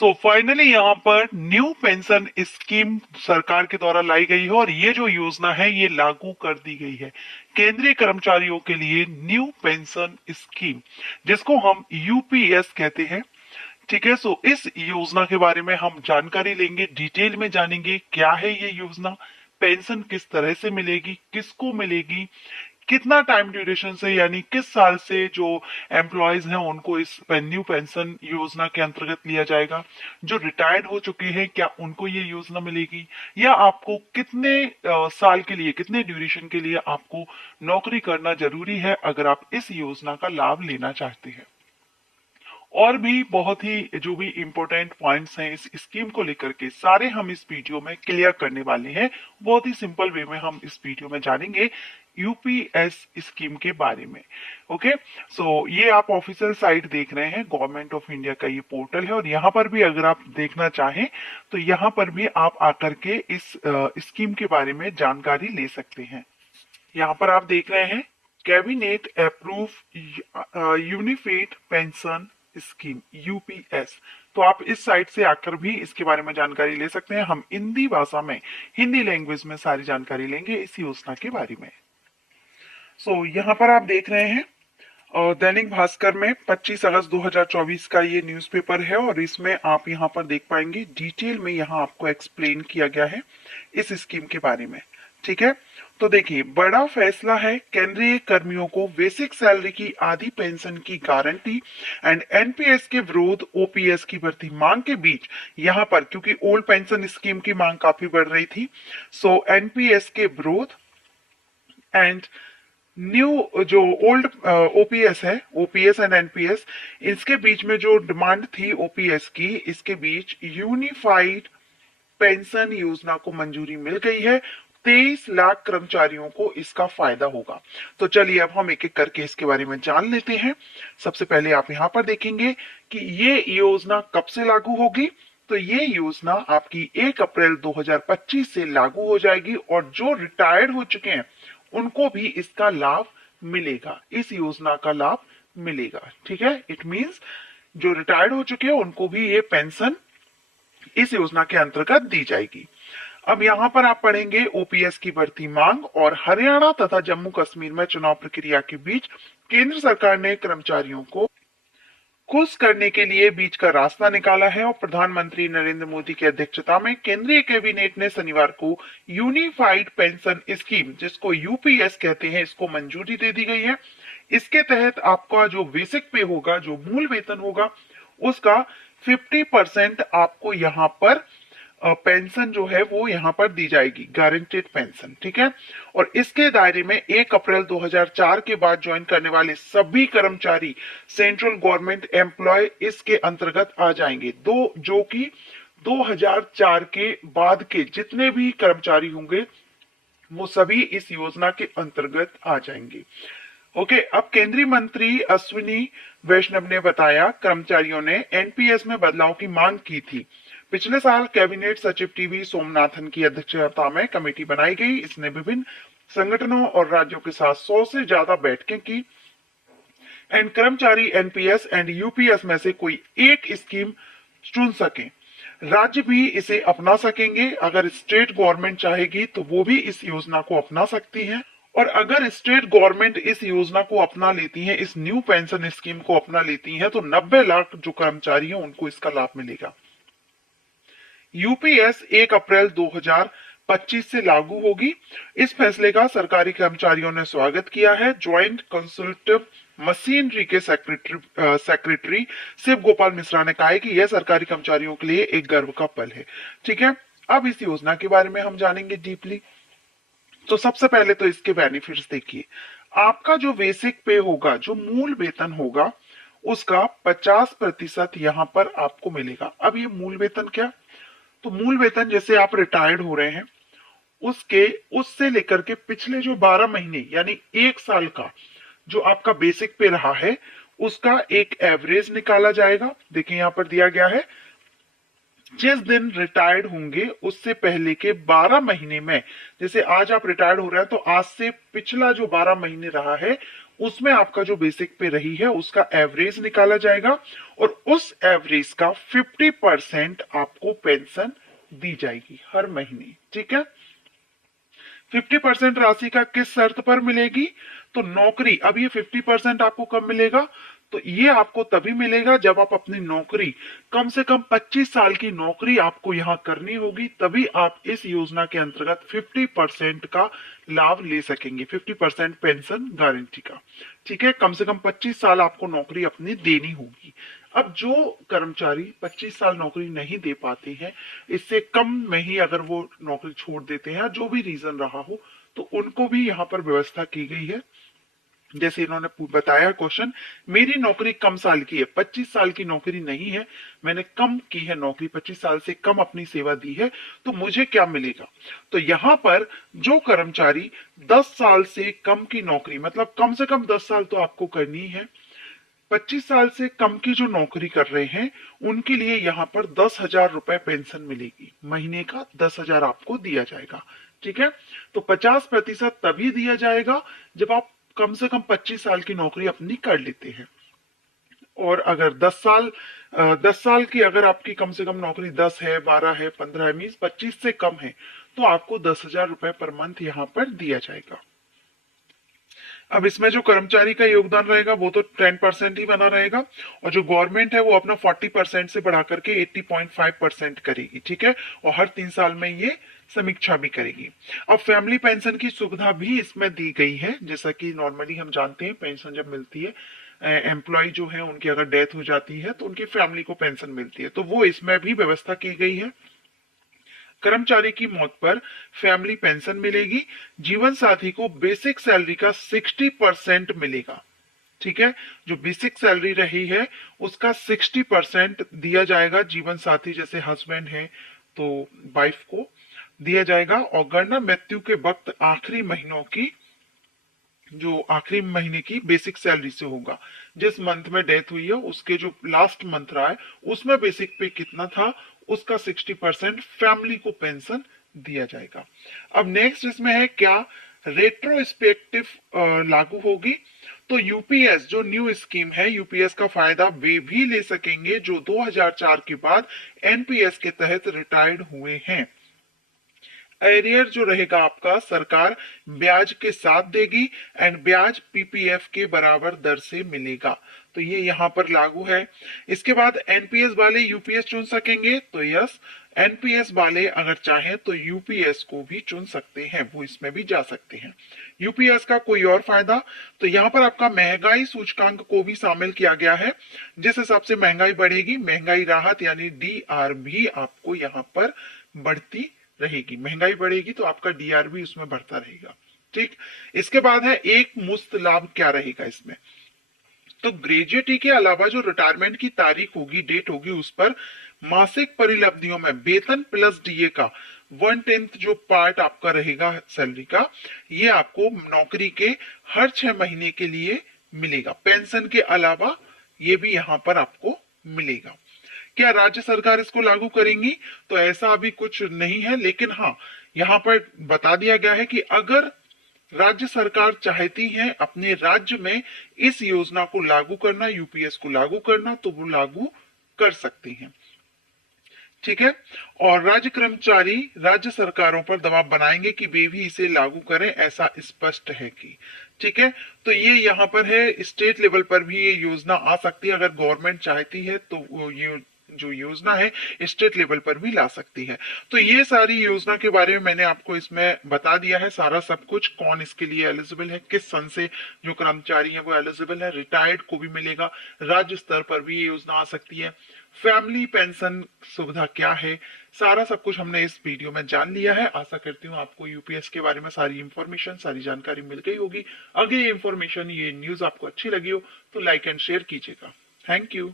So finally यहाँ पर new pension scheme सरकार के द्वारा लाई गई है और ये जो योजना है ये लागू कर दी गई है केंद्रीय कर्मचारियों के लिए। न्यू पेंशन स्कीम जिसको हम यूपीएस कहते हैं। ठीक है, सो इस योजना के बारे में हम जानकारी लेंगे, डिटेल में जानेंगे क्या है ये योजना, पेंशन किस तरह से मिलेगी, किसको मिलेगी, कितना टाइम ड्यूरेशन से यानी किस साल से जो एम्प्लॉयज हैं उनको इस न्यू पेंशन योजना के अंतर्गत लिया जाएगा, जो रिटायर्ड हो चुके हैं क्या उनको ये योजना मिलेगी, या आपको कितने साल के लिए, कितने ड्यूरेशन के लिए आपको नौकरी करना जरूरी है अगर आप इस योजना का लाभ लेना चाहते हैं। और भी बहुत ही जो भी इंपॉर्टेंट पॉइंट्स हैं इस स्कीम को लेकर के सारे हम इस वीडियो में क्लियर करने वाले हैं। बहुत ही सिंपल वे में हम इस वीडियो में जानेंगे यूपीएस स्कीम के बारे में। ओके, सो ये आप ऑफिशियल साइट देख रहे हैं, गवर्नमेंट ऑफ इंडिया का ये पोर्टल है और यहाँ पर भी अगर आप देखना चाहें तो यहाँ पर भी आप आकर के इस स्कीम के बारे में जानकारी ले सकते हैं। यहाँ पर आप देख रहे हैं cabinet approve unified pension scheme UPS. तो आप इस साइट से आकर भी इसके बारे में जानकारी ले सकते हैं। हम हिंदी भाषा में, हिंदी लैंग्वेज में सारी जानकारी लेंगे इस योजना के बारे में। सो यहाँ पर आप देख रहे हैं और दैनिक भास्कर में 25 अगस्त 2024 का ये न्यूज़पेपर है और इसमें आप यहाँ पर देख पाएंगे डिटेल में यहाँ आपको एक्सप्लेन किया गया है इस स्कीम के बारे में। ठीक है, तो देखिए बड़ा फैसला है, केंद्रीय कर्मियों को बेसिक सैलरी की आधी पेंशन की गारंटी एंड एनपीएस के विरोध ओपीएस की बढ़ती मांग के बीच यहाँ पर, क्योंकि ओल्ड पेंशन स्कीम की मांग काफी बढ़ रही थी, सो एनपीएस के विरोध एंड न्यू जो ओल्ड ओपीएस है, ओपीएस एंड एनपीएस, इसके बीच में जो डिमांड थी ओपीएस की, इसके बीच यूनिफाइड पेंशन योजना को मंजूरी मिल गई है। 23 लाख कर्मचारियों को इसका फायदा होगा। तो चलिए अब हम एक एक करके इसके बारे में जान लेते हैं। सबसे पहले आप यहाँ पर देखेंगे कि ये योजना कब से लागू होगी। तो ये योजना आपकी 1 अप्रैल 2025 से लागू हो जाएगी और जो रिटायर्ड हो चुके हैं उनको भी इसका लाभ मिलेगा, इस योजना का लाभ मिलेगा। ठीक है, इट मींस जो रिटायर्ड हो चुके हैं उनको भी ये पेंशन इस योजना के अंतर्गत दी जाएगी। अब यहाँ पर आप पढ़ेंगे ओपीएस की बढ़ती मांग और हरियाणा तथा जम्मू कश्मीर में चुनाव प्रक्रिया के बीच केंद्र सरकार ने कर्मचारियों को खुश करने के लिए बीच का रास्ता निकाला है और प्रधानमंत्री नरेंद्र मोदी की अध्यक्षता में केंद्रीय कैबिनेट ने शनिवार को यूनिफाइड पेंशन स्कीम, जिसको यूपीएस कहते हैं, इसको मंजूरी दे दी गई है। इसके तहत आपका जो बेसिक पे होगा, जो मूल वेतन होगा, उसका 50% आपको यहाँ पर पेंशन जो है वो यहाँ पर दी जाएगी, गारंटेड पेंशन। ठीक है, और इसके दायरे में 1 अप्रैल 2004 के बाद ज्वाइन करने वाले सभी कर्मचारी सेंट्रल गवर्नमेंट एम्प्लॉय इसके अंतर्गत आ जाएंगे। जो कि 2004 के बाद के जितने भी कर्मचारी होंगे वो सभी इस योजना के अंतर्गत आ जाएंगे। ओके, अब केंद्रीय मंत्री अश्विनी वैष्णव ने बताया कर्मचारियों ने एनपीएस में बदलाव की मांग की थी। पिछले साल कैबिनेट सचिव टीवी सोमनाथन की अध्यक्षता में कमेटी बनाई गई। इसने विभिन्न संगठनों और राज्यों के साथ 100 से ज्यादा बैठकें की एंड कर्मचारी एनपीएस एंड यूपीएस में से कोई एक स्कीम चुन सके। राज्य भी इसे अपना सकेंगे। अगर स्टेट गवर्नमेंट चाहेगी तो वो भी इस योजना को अपना सकती है और अगर स्टेट गवर्नमेंट इस योजना को अपना लेती है, इस न्यू पेंशन स्कीम को अपना लेती है, तो 90 लाख जो कर्मचारी हैं उनको इसका लाभ मिलेगा। यूपीएस 1 अप्रैल 2025 से लागू होगी। इस फैसले का सरकारी कर्मचारियों ने स्वागत किया है। ज्वाइंट कंसल्टिव मशीनरी के सेक्रेटरी शिव गोपाल मिश्रा ने कहा है कि यह सरकारी कर्मचारियों के लिए एक गर्व का पल है। ठीक है, अब इस योजना के बारे में हम जानेंगे डीपली। तो सबसे पहले तो इसके बेनिफिट्स देखिए। आपका जो बेसिक पे होगा, जो मूल वेतन होगा, उसका 50% यहाँ पर आपको मिलेगा। अब ये मूल वेतन क्या? तो मूल वेतन जैसे आप रिटायर्ड हो रहे हैं उससे लेकर के पिछले जो 12 महीने यानी 1 साल का जो आपका बेसिक पे रहा है उसका एक एवरेज निकाला जाएगा। देखिए यहाँ पर दिया गया है, जिस दिन रिटायर्ड होंगे उससे पहले के 12 महीने में, जैसे आज आप रिटायर्ड हो रहे हैं तो आज से पिछला जो 12 महीने रहा है उसमें आपका जो बेसिक पे रही है उसका एवरेज निकाला जाएगा और उस एवरेज का 50% आपको पेंशन दी जाएगी हर महीने। ठीक है, 50% राशि का किस शर्त पर मिलेगी? तो नौकरी, अब ये 50% आपको कब मिलेगा? तो ये आपको तभी मिलेगा जब आप अपनी नौकरी, कम से कम 25 साल की नौकरी आपको यहां करनी होगी, तभी आप इस योजना के अंतर्गत 50% का लाभ ले सकेंगे, 50% पेंशन गारंटी का। ठीक है, कम से कम 25 साल आपको नौकरी अपनी देनी होगी। अब जो कर्मचारी 25 साल नौकरी नहीं दे पाते हैं, इससे कम में ही अगर वो नौकरी छोड़ देते हैं, जो भी रीजन रहा हो, तो उनको भी यहाँ पर व्यवस्था की गई है। जैसे इन्होंने बताया क्वेश्चन, मेरी नौकरी कम साल की है, 25 साल की नौकरी नहीं है, मैंने कम की है नौकरी, 25 साल से कम अपनी सेवा दी है, तो मुझे क्या मिलेगा? तो यहां पर जो कर्मचारी 10 साल से कम की नौकरी, मतलब कम से कम 10 साल तो आपको करनी है, 25 साल से कम की जो नौकरी कर रहे हैं उनके लिए यहाँ पर 10,000 रुपए पेंशन मिलेगी, महीने का 10,000 आपको दिया जाएगा। ठीक है, तो 50% तभी दिया जाएगा जब आप कम से कम 25 साल की नौकरी अपनी कर लेते हैं। और अगर 10 साल की अगर आपकी कम से कम नौकरी 10 है, 12 है, 15 है, मीन्स 25 से कम है, तो आपको 10,000 रुपए पर मंथ यहाँ पर दिया जाएगा। अब इसमें जो कर्मचारी का योगदान रहेगा वो तो 10% ही बना रहेगा, और जो गवर्नमेंट है वो अपना 40% से बढ़ा करके 80.5% करेगी। ठीक है, और हर 3 साल में ये समीक्षा भी करेगी। अब फैमिली पेंशन की सुविधा भी इसमें दी गई है। जैसा कि नॉर्मली हम जानते हैं पेंशन जब मिलती है, एम्प्लॉय जो है उनकी अगर डेथ हो जाती है तो उनकी फैमिली को पेंशन मिलती है, तो वो इसमें भी व्यवस्था की गई है। कर्मचारी की मौत पर फैमिली पेंशन मिलेगी। जीवन साथी को बेसिक सैलरी का 60% मिलेगा। ठीक है, जो बेसिक सैलरी रही है उसका 60% दिया जाएगा जीवन साथी, जैसे हस्बैंड है तो वाइफ को दिया जाएगा। और गणना मृत्यु के वक्त आखिरी महीनों की, जो आखिरी महीने की बेसिक सैलरी से होगा। जिस मंथ में डेथ हुई है उसके जो लास्ट मंथ रहा है उसमें बेसिक पे कितना था, उसका 60% फैमिली को पेंशन दिया जाएगा। अब नेक्स्ट इसमें है क्या रेट्रोस्पेक्टिव लागू होगी? तो यूपीएस जो न्यू स्कीम है, यूपीएस का फायदा वे भी ले सकेंगे जो 2004 के बाद एनपीएस के तहत रिटायर्ड हुए हैं। एरियर जो रहेगा आपका सरकार ब्याज के साथ देगी एंड ब्याज पीपीएफ के बराबर दर से मिलेगा, तो ये यहाँ पर लागू है। इसके बाद एनपीएस वाले यूपीएस चुन सकेंगे, तो यस, एनपीएस वाले अगर चाहें तो यूपीएस को भी चुन सकते हैं, वो इसमें भी जा सकते हैं। यूपीएस का कोई और फायदा, तो यहाँ पर आपका महंगाई सूचकांक को भी शामिल किया गया है। जिस हिसाब से महंगाई बढ़ेगी, महंगाई राहत यानी डीआर भी आपको यहाँ पर बढ़ती रहेगी। महंगाई बढ़ेगी तो आपका डीआर भी उसमें बढ़ता रहेगा। ठीक, इसके बाद है एक मुफ्त लाभ क्या रहेगा इसमें? तो ग्रेजुएटी के अलावा जो रिटायरमेंट की तारीख होगी, डेट होगी, उस पर मासिक परिलब्धियों में वेतन प्लस डीए का 1/10 जो पार्ट आपका रहेगा सैलरी का, ये आपको नौकरी के हर 6 महीने के लिए मिलेगा। पेंशन के अलावा ये भी यहां पर आपको मिलेगा। क्या राज्य सरकार इसको लागू करेंगी? तो ऐसा अभी कुछ नहीं है, लेकिन हाँ यहाँ पर बता दिया गया है कि अगर राज्य सरकार चाहती है अपने राज्य में इस योजना को लागू करना, यूपीएस को लागू करना, तो वो लागू कर सकती हैं। ठीक है, और राज्य कर्मचारी राज्य सरकारों पर दबाव बनाएंगे कि वे भी इसे लागू करें, ऐसा स्पष्ट है कि। ठीक है, तो ये यहाँ पर है, स्टेट लेवल पर भी ये योजना आ सकती है, अगर गवर्नमेंट चाहती है तो ये जो योजना है स्टेट लेवल पर भी ला सकती है। तो ये सारी योजना के बारे में मैंने आपको इसमें बता दिया है सारा सब कुछ, कौन इसके लिए एलिजिबल है, किस सन से जो कर्मचारी है वो एलिजिबल है, रिटायर्ड को भी मिलेगा, राज्य स्तर पर भी ये योजना आ सकती है, फैमिली पेंशन सुविधा क्या है, सारा सब कुछ हमने इस वीडियो में जान लिया है। आशा करती हूँ आपको यूपीएस के बारे में सारी इंफॉर्मेशन, सारी जानकारी मिल गई होगी। अगर ये इंफॉर्मेशन, ये न्यूज आपको अच्छी लगी हो तो लाइक एंड शेयर कीजिएगा। Thank you.